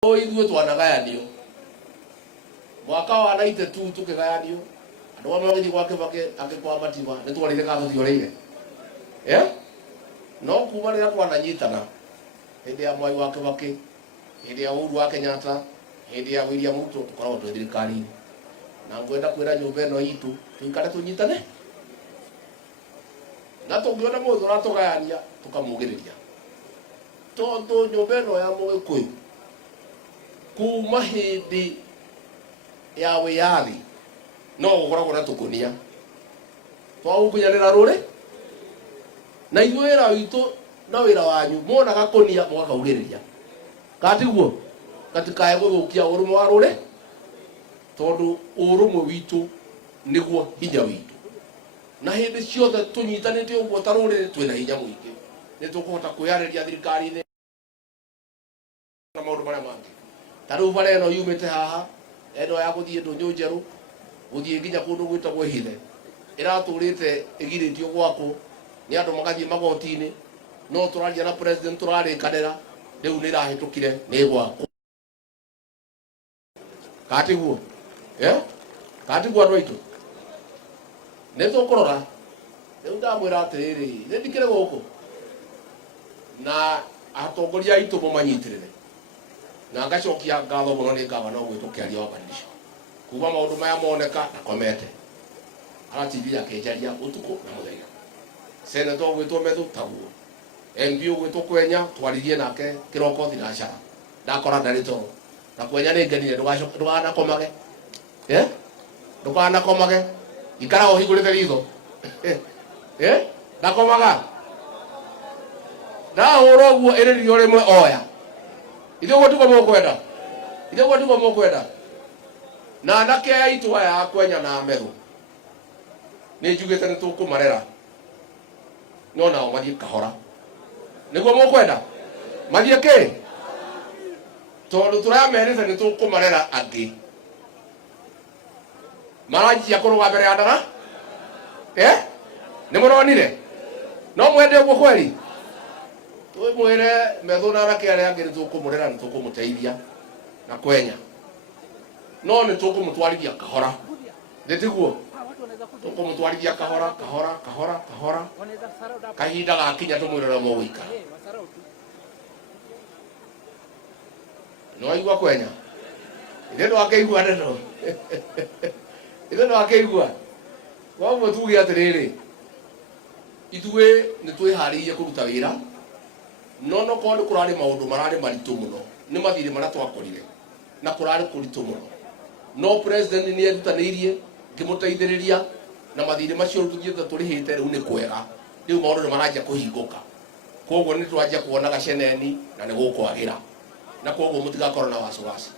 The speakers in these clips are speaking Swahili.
Ithuĩ twanagayanio mwaka wa 92 tukĩgayanio andũ amwe magĩthiĩ gwa Kĩbakĩ angĩ kwa Matiba nĩ twarĩire kana tũtiorĩire no kuma rĩrĩa twananyitana hĩndĩ ya Mwai wa Kĩbakĩ, hĩndĩ ya Uhuru wa Kenyatta, hĩndĩ ya William Ruto tũkoragwo twĩ thirikari-inĩ na ngwenda kwĩra nyũmba ĩno itũ tũikare tũnyitane na tũngĩona mũndũ ũratũgayania tũkamũgĩrĩria tondũ nyũmba ĩno ya Mũgĩkũyũ kuma hĩndĩ ya wĩyathi no gũkoragwo na tũkũnia twa gũkunyanĩra rũrĩ na ithuĩ wĩra witũ na wĩra wanyu mwona gakũnia mwakaugĩrĩria katiguo gatikae gũthũkia ũrũmwe wa rũrĩ tondũ ũrũmwe witũ nĩguo hinya witũ na hĩndĩ ciothe tũnyitanĩte ũguo ta rũrĩrĩ twĩna hinya mũingĩ nĩ tũkũhota kwĩyarĩria thirikari-inĩ na maũndũ marĩa mangĩ ta rĩu bara ĩno yumĩte haha ĩno ya gũthiĩ Ndũnyũ Njerũ gũthiĩ nginya kũndũ gwĩtagwo Ihithe ĩratũrĩte ĩgirĩtio gwakwo nĩ andũ magathiĩ magoti-inĩ no tũraria na president tũrarĩkanĩra rĩu nĩ ĩrahĩtũkire nĩ gwakwo katiguo katiguo andũ aitũ nĩ tũkũrora rĩu ndamwĩra atĩrĩrĩ nĩ ndikĩrĩ gũkũ na atongoria aitũ mũmanyitĩrĩre na ngacokia ngatho mũno nĩ ngavana ũguo tũkĩaria wabadilisha kuma maũndũ maya moneka ndakomete aratibia akĩnjaria ũtukũ na mũthenya senator ũgwĩtwo Methu taguo MP ũgwĩtwo Kwenya twaririe nake kĩroko thinacara ndakora ndarĩ toro na Kwenya nĩ ngenire ndũkanakomage ndũkanakomage ikara o hingũrĩte ritho ndakomaga ndahũra ũguo ĩrĩrio rĩmwe oya ithuĩ ũguo tiguo mũkwenda na anake aitũ aya a Kwenya na Methu nĩ njugĩte nĩ tũkũmarera no nao mathiĩ kahora nĩguo mũkwenda mathiĩ kĩ tondũ tũramerĩte nĩ tũkũmarera angĩ maranjia kũrũga mbere ya ndara nĩ mũronire no mwende ũguo kweri twĩmwĩre Methu na anake arĩa angĩ nĩ tũkũmũrera nĩ tũkũmũteithia na Kwenya no nĩ tũkũmũtwarithia kahora ndĩtiguo tũkũmũtwarithia kahora kahinda gakinya tũmwĩre ũrĩa mũgũikara no aigua Kwenya ithe ndwakĩigua ndeto ithe ndwakĩigua koguo tuge atĩrĩrĩ ithuĩ nĩ twĩharĩirie kũruta wĩra no korwo nĩ kũrarĩ maũndũ mararĩ maritũ mũno nĩ mathirĩ marĩa twakorire na kũrarĩ kũritũ mũno no president nĩ erutanĩirie ngĩmũteithĩrĩria na mathirĩ macio tũthiĩte tũrĩhĩte rĩu nĩ kwega rĩu maũndũ nĩ maranjia kũhingũka koguo nĩ twanjia kuona gaceneni na nĩ gũkwagĩra na koguo mũtigakorwo na wasiwasi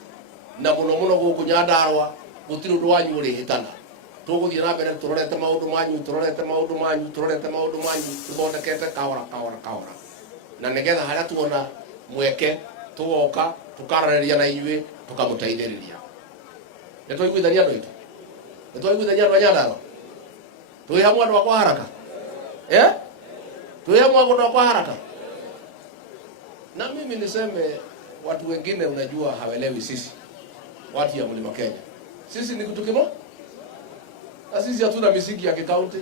na mũno mũno gũkũ Nyandarũa gũtirĩ ũndũ wanyu ũrĩhĩtana tũgũthiĩ na mbere tũrorete maũndũ manyu tũthondekete kahora na nĩgetha harĩa tuona mweke tũgoka tũkaranĩria na inyuĩ tũkamũteithĩrĩria nĩ twaiguithania andũ aitũ nĩ twaiguithania andũ a Nyandarũa twĩ hamwe andũ akwa haraka twĩ hamwe andũ akwa haraka na mimi niseme watu wengine unajua hawelewi sisi watu ya Mlima Kenya sisi ni kitu kimoja na sisi hatuna misingi ya kikaunti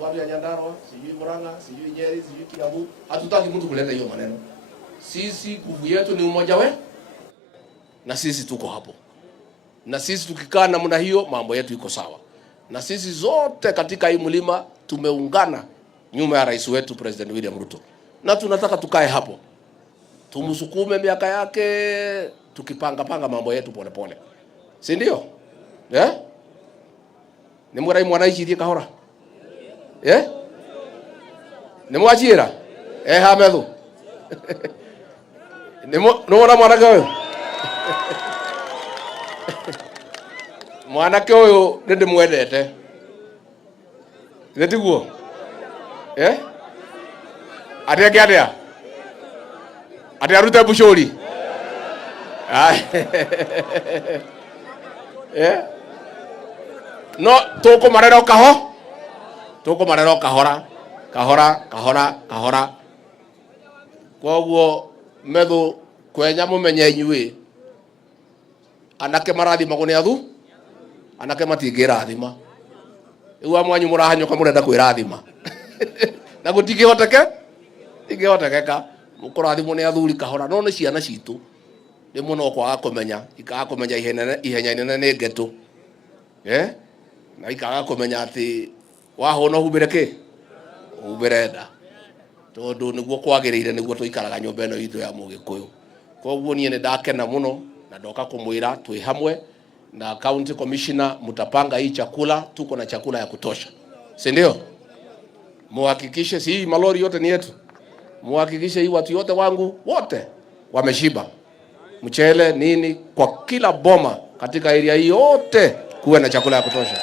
watu ya Nyandarũa sijui Murang'a sijui Nyeri sijui Kiambu hatutaki mtu kuleta hiyo maneno sisi nguvu yetu ni umoja na sisi tuko hapo na sisi tukikaa namna hiyo mambo yetu iko sawa na sisi zote katika hii mlima tumeungana nyuma ya rais wetu President William Ruto na tunataka tukae hapo tumsukume miaka yake tukipanga mambo yetu pole si ndio nĩ mũrai mwanaici thiĩ kahora nĩ mwachira ha Methu nĩ wona mwanake ũyũ mwanake ũyũ nĩ ndĩmwendete tiguo atĩa arute bucũri no tũkũmarera kahora koguo Methu Kwenya mũmenye inyuĩ anake marathima gune athu anake matingirathima riu amwanyu murahanyoka murenda kwirathima na gutingihoteke ingihotekeka mukurathimwo ni athuri kahora no ni ciana citu rimwe no kwaga kumenya ikaga kumenya ihenya inene ni ngetu na ikaga kumenya ati wahona humbire ki humbire nda tondu niguo kwagiriire niguo tuikaraga nyumba ino itu ya Mugikuyu. Koguo nie ni ndakena muno na ndoka kumwira twi hamwe na county commissioner, mutapanga hii chakula, tuko na chakula ya kutosha, si ndio? Muhakikishe si malori yote ni yetu, muhakikishe hii watu yote wangu wote wameshiba mchele nini, kwa kila boma katika area hii yote kuwe na chakula ya kutosha.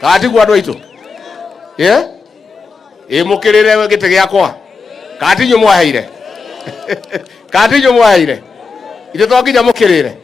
Kati kwa ndo ito mukirire gite giakwa kati nyu mwaheire kati nyu mwaheire ito twakinya mukirire